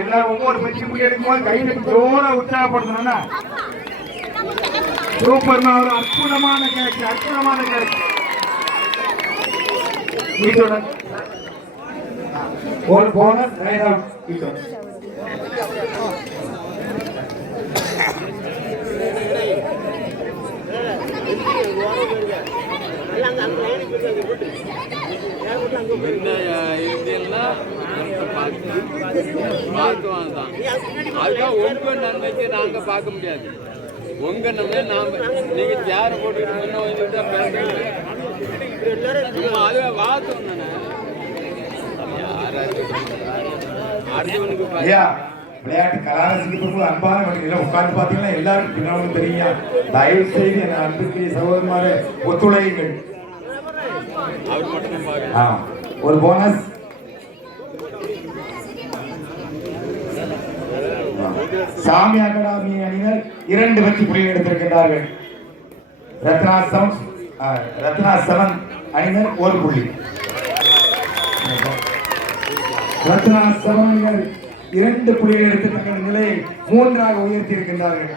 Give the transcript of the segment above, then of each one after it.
எல்லாரும் ஒவ்வொரு பற்றி புள்ளி எடுக்கும்போது கையில ஜோர உற்சாகப்படுத்தணும்னா சூப்பர். ஒரு அற்புதமான கேட்ச், அற்புதமான கேட்ச். ஒரு போனஸ் அதுதான் உங்க நன்மைக்கு நாங்க பார்க்க முடியாது. உங்க நன்மை நாம நீங்க சேர போட்டுக்கிட்டு முன்ன வந்துட்டு அதுவே வாத்தம் தானே. விளையாட்டு கலாரசிக்கு அன்பான வகையில் உட்கார்ந்து பார்த்தீங்கன்னா எல்லாருக்கும் பின்னாலும் தெரியும். தயவு செய்து என் அன்புக்குரிய சகோதரமாறு ஒத்துழையுங்கள். ஒரு போனஸ். சாமி அகாடமி அணியினர் 2 வெற்றி புள்ளிகள் எடுத்திருக்கிறார்கள். ரத்னா 7 அணியினர் 1 புள்ளி. ரத்னா 7 அணியினர் 2 புள்ளிகள் எடுத்து தங்கள் நிலையை 3ஆக உயர்த்தி இருக்கின்றார்கள்.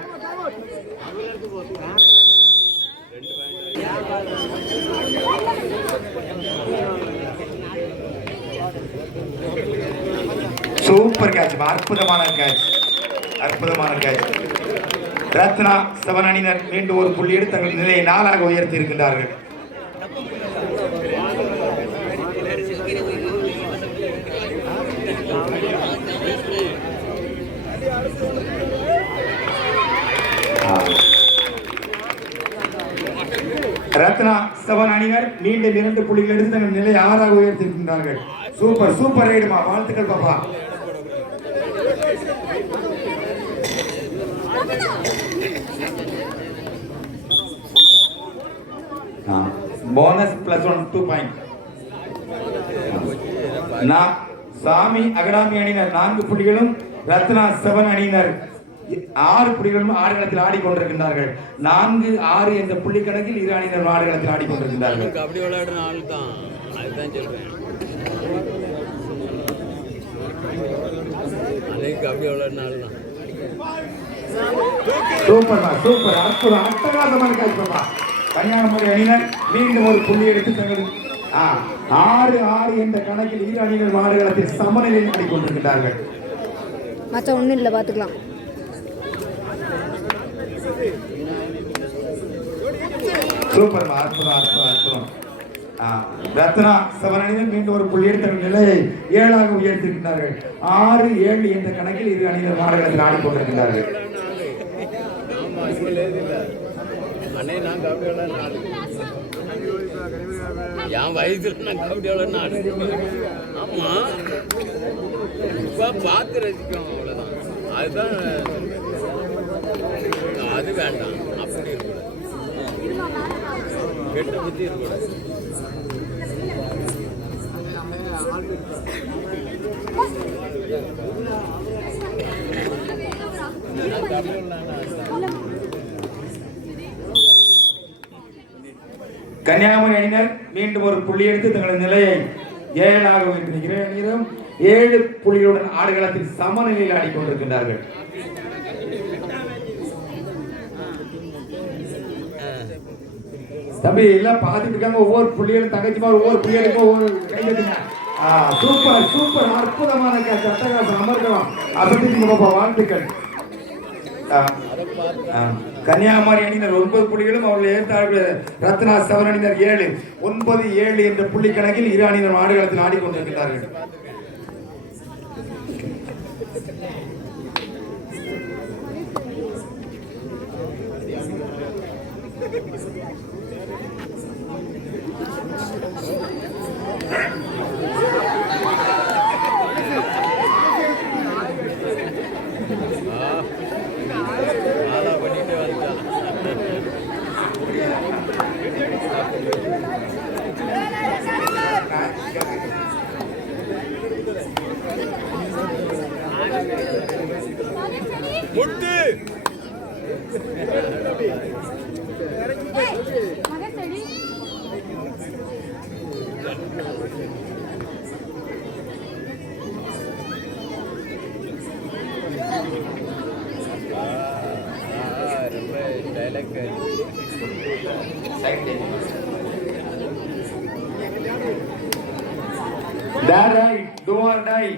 சூப்பர் கேட்ச், அற்புதமான கேட்ச், அற்புதமான கேட்ச். ரத்னா 7 அணியினர் மீண்டும் 1 புள்ளி எடுத்து தங்கள் நிலையை 4ஆக உயர்த்தி இருக்கின்றார்கள். ரத்னா 7 அணியினர் மீண்டும் 2 புள்ளிகள் எடுத்து தங்கள் நிலையை 6ஆக உயர்த்தி இருக்கின்றார்கள். சூப்பர் சூப்பர் ரைடுமா, வாழ்த்துக்கள் பாப்பா. Bonus +1 2 point. சாமி அகாடமி அணியினர் 4 புள்ளிகளும் ரத்னா 7 அணியினர் 6 புள்ளிகளும் ஆடுகளத்தில் ஆடிக்கொண்டிருக்கின்றார்கள். 4, 6 என்ற புள்ளி கணக்கில் 2 அணியினர் ஆடுகளத்தில் ஆடிக்கொண்டிருக்கின்றார்கள். கபடி விளையாடுற ஆள் தான், அதுதான் சொல்றேன். கபடி விளையாடுற ஆள் தான். சூப்பர் சூப்பர், அற்புதம், அட்டகாசமான காட்சிப்பா. கன்னியாகுமரி அணியினர் மீண்டும் 1 புள்ளி எடுத்து தங்கள் 6 என்ற கணக்கில் 2 அணியினர் ஆடுகளத்தில் சமநிலையில் ஆடிக்கொண்டிருக்கிறார்கள். மற்ற ஒன்றும் இல்லை, பார்த்துக்கலாம். சூப்பர், அற்புதம் அற்புதம் அற்புதம். ரத்னா 7 அணியினர் மீண்டும் 1 புள்ளி எடுத்த நிலையை 7ஆக உயர்த்திருக்கிறார்கள். 6, 7 என்ற கணக்கில் 2 அணியினர் ஆடுகளத்தில் ஆடிக்கொண்டிருக்கிறார்கள். என் வயசுல நான் கபடி விளையாடு. ஆமா, இப்ப பார்த்து ரசிக்கும், அவ்வளவுதான். அதுதான், அது வேண்டாம். அப்படி இருக்கக்கூடாது, கெட்ட புத்தி இருக்கக்கூடாது. கன்னியாகுமரி அணியினர் மீண்டும் 1 புள்ளி எடுத்து தங்களது நிலையை 7ஆக உயர்த்தியிருக்கிற அணியினரும் 7 புள்ளிகளுடன் ஆடுகளத்தில் சமநிலையில் ஆடிக்கொண்டிருக்கின்றார்கள். தம்பி எல்லாம் பார்த்துட்டு இருக்காங்க. ஒவ்வொரு புள்ளிகளும் தங்கச்சிமா ஒவ்வொரு புள்ளிகளுக்கும் ஒவ்வொரு கையெழுத்துங்க. சூப்பர் சூப்பர், அற்புதமான கேட்ச், அட்டகாசம், அமர்க்கலாம். அசத்திக்கு வாழ்த்துக்கள். கன்னியாகுமரி அணியினர் 9 புள்ளிகளும் அவர்கள் ஏற்றார்கள். ரத்னா 7 அணியினர் 7, 9, 7 என்ற புள்ளி கணக்கில் 2 அணியினர் ஆடுகளத்தில் ஆடிக்கொண்டிருக்கிறார்கள். ரொம்ப dialogue That right, do or die.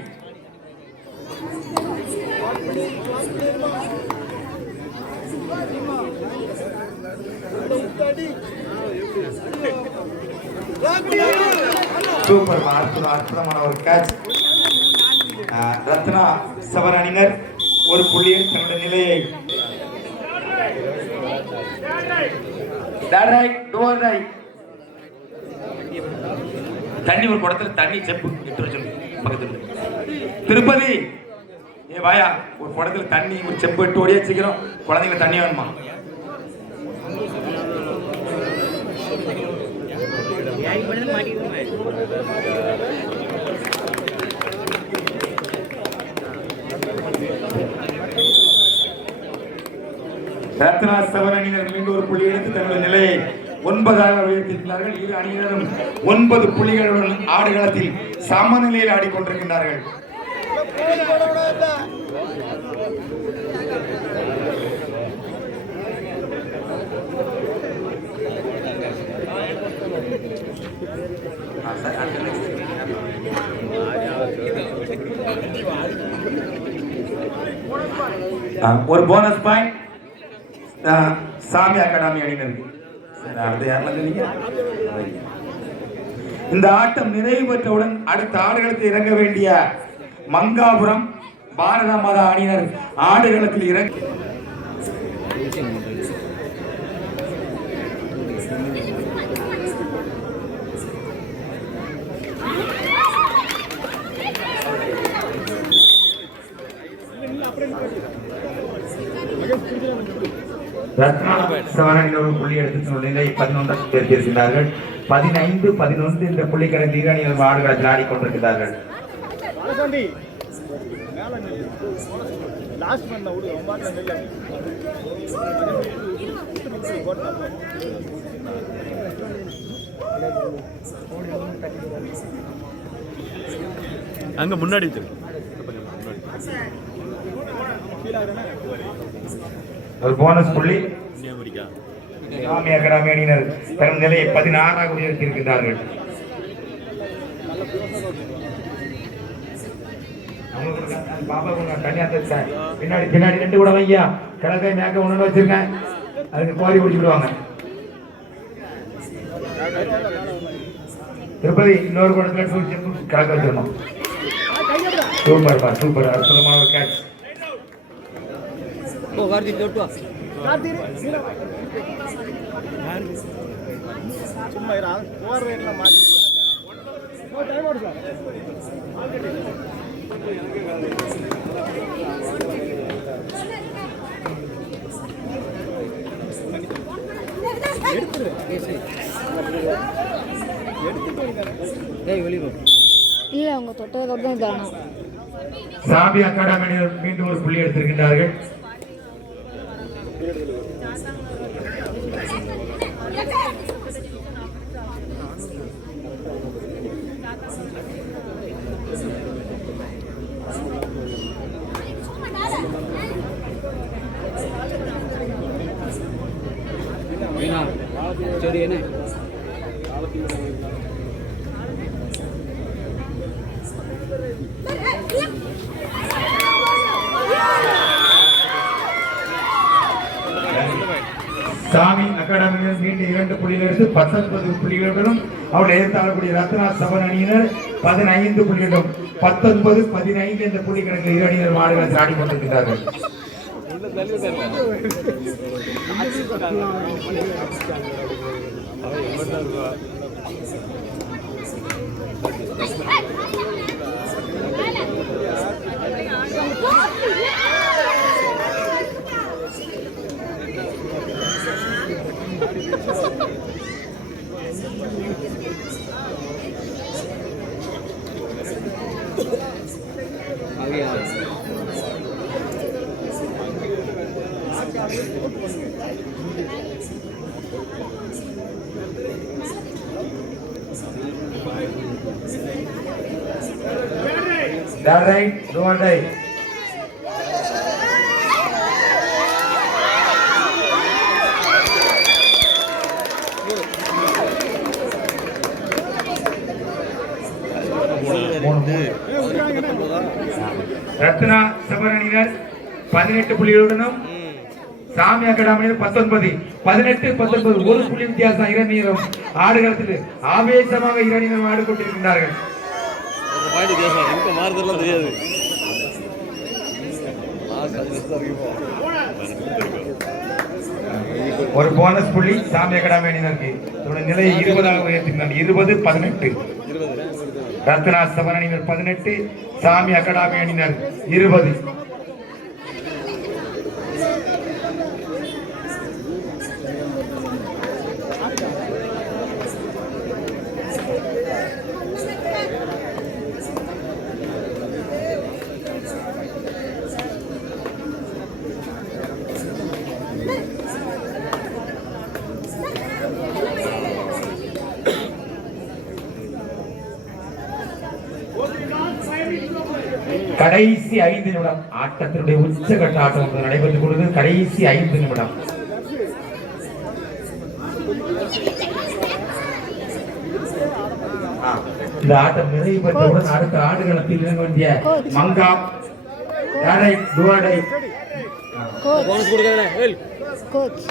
Super, அற்புதமான ஒரு கேட்ச். ரத்னா சவர் அணியினர் ஒரு புள்ளியில் தன்னுடைய நிலையை That right, do or die. தண்ணி ஒரு குடத்துல தண்ணி செப்பு எடுத்து சொல்லு பக்கத்துல. திருப்பதி ஏ வாயா, ஒரு குடத்துல தண்ணி ஒரு செப்பு எட்டு ஓடியா சீக்கிரம், குழந்தைங்க தண்ணி வேணுமா? ரத்னா சவர் அணியினர் மீண்டும் ஒரு புள்ளி எடுத்து தங்களுடைய நிலையை 9ஆக உயர்த்தியிருக்கிறார்கள். இரு அணியினரும் 9 புள்ளிகளுடன் ஆடுகளத்தில் சமநிலையில் ஆடிக்கொண்டிருக்கின்றார்கள். ஒரு போனஸ் பாயிண்ட் சாமி அகாடமி அணியினருக்கு. இந்த ஆட்டம் நிறைவு பெற்றவுடன் அடுத்த ஆடுகளத்தில் இறங்க வேண்டிய மங்காபுரம் பாரத மாதா அணியினர் ஆடுகளத்தில் இறங்க ரத்னா சவரணியில் ஒரு புள்ளி எடுத்து நிலை 11 பேசியிருக்கிறார்கள். 15-11 இந்த புள்ளி கடந்த இரு அணியினர் ஆடுகளத்தில் ஆடிக்கொண்டிருக்கிறார்கள். அங்க முன்னாடி ஒரு போனஸ் புள்ளி சாமி அகாடமி அணியினர் தன் நிலையை 16ஆக உயர்த்தியிருக்கிறார்கள். பின்னாடி பின்னாடி 2 கூட வையா, கிழக்கை மேக்க ஒண்ணு வச்சிருக்கேன், அதுக்கு கோரி குடிச்சு விடுவாங்க. திருப்பதி இன்னொரு குடத்துல கிழக்க வச்சிருந்தோம். சூப்பர் சூப்பர், அற்புதமான ஒரு கேட்ச். இல்ல அவங்க தொட்டதோட தான் காணும். சாமி அகாடமி மீண்டும் ஒரு புள்ளி எடுத்திருக்கின்றார்கள். சாமி அகாடமியில் மீண்டும் 2 புள்ளிகள் எடுத்து 19 புள்ளிகளுடன் அவர்கள் எதிர்த்தாளக்கூடிய ரத்னா சபன் அணியினர் 15 புள்ளிகளும் 19-15 என்ற புள்ளி கணக்கில் இரு அணியினர் ஆடுகளத்தில் ஆடிக்கொண்டிருக்கிறார்கள். That right, do or die. Ratna seven அணியினர் 18 புள்ளிகளுடனும் சாமி அகாடமியினர் 19 18-19 ஒரு புள்ளி வித்தியாசம். இரணியரும் ஆடுகளத்தில் ஆவேசமாக இரணியரும் ஆடிக்கொண்டிருக்கின்றார்கள். தெரியாது. ஒரு போனஸ் புள்ளி சாமி அகாடமி அணியினருக்கு. இதோட நிலையை 20ஆக உயர்த்தினார். 20-18. ரத்னா செவன் அணியினர் 18, சாமி அகாடமி அணியினர் 20. கடைசி 5 நிமிடம் ஆட்டத்தினுடைய உச்சகட்ட ஆட்டம் நடைபெற்றுக் கொண்டது. கடைசி 5 நிமிடம். இந்த ஆட்டம் நிறைவு பெற்றவுடன் அடுத்த ஆடுகளத்தில் இறங்க வேண்டிய மங்கா கோச்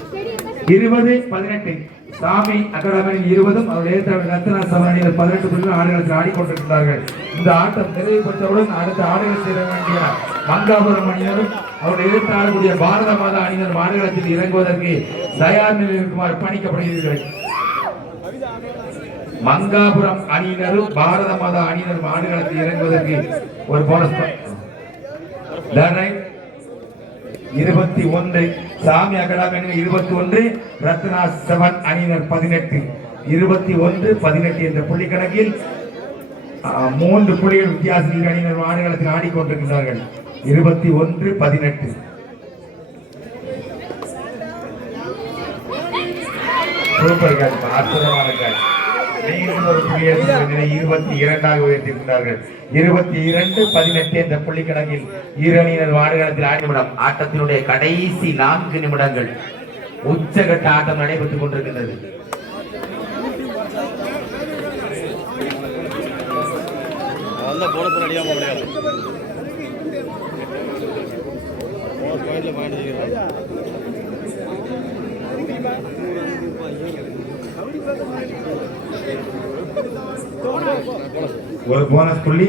20-18 சாமி அகாடமியின் 20 அவருடைய ரத்னா செவன் அணியினர் 18 புள்ளிகள் ஆடுகளத்தில் ஆடிக்கொண்டிருக்கிறார்கள். இந்த ஆட்டம் நிறைவு பெற்றவுடன் அடுத்த ஆடுகளத்தில் இறங்க வேண்டிய மங்காபுரம் அணியினரும் அவருடைய எதிர்த்து ஆடக்கூடிய பாரத மாதா அணியினர் ஆடுகளத்தில் இறங்குவதற்கு தயார் நிலையில் இருக்குமாறு பணிக்கப்படுகிறீர்கள். மங்காபுரம் அணியினரும் பாரத மாதா அணியினர் ஆடுகளத்தில் இறங்குவதற்கு ஒரு போனஸ் 21 சாமி அகாடமி 21, ரத்னா செவன் அணியினர் 18. 21-18 என்ற புள்ளி கணக்கில் 3 புள்ளிகள் வித்தியாசத்தில் அணியினர் ஆடுகளத்தில் ஆடிக்கொண்டிருக்கிறார்கள். 21-18. சூப்பர் கேட்ச், அற்புதமான கேட்ச். மீண்டும் ஒரு புள்ளி 22ஆக உயர்த்தியிருக்கிறார்கள். 22-18 என்ற புள்ளி கணக்கில் இரு அணியினர் ஆடுகளத்தில் ஆடிவிடும். ஆட்டத்தினுடைய கடைசி 4 நிமிடங்கள் உச்சகட்ட ஆட்டம் நடைபெற்றுக் கொண்டிருக்கின்றது. ஒரு போனஸ் புள்ளி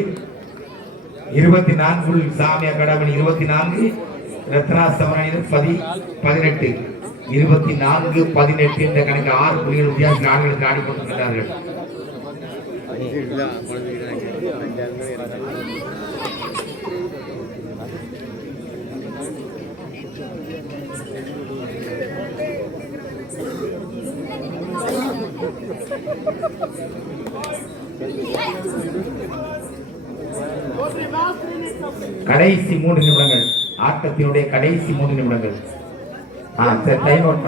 24 சாமி அகாடமி 24, ரத்னா செவன் அணியினர் 18. 24-18 இந்த கணக்கு 6 புள்ளிகள் வித்தியாசத்தில் ஆடுகளுக்கு ஆடிக்கொண்டிருக்கிறார்கள். கடைசி 3 நிமிடங்கள் ஆட்டத்தினுடைய கடைசி 3 நிமிடங்கள். Time out.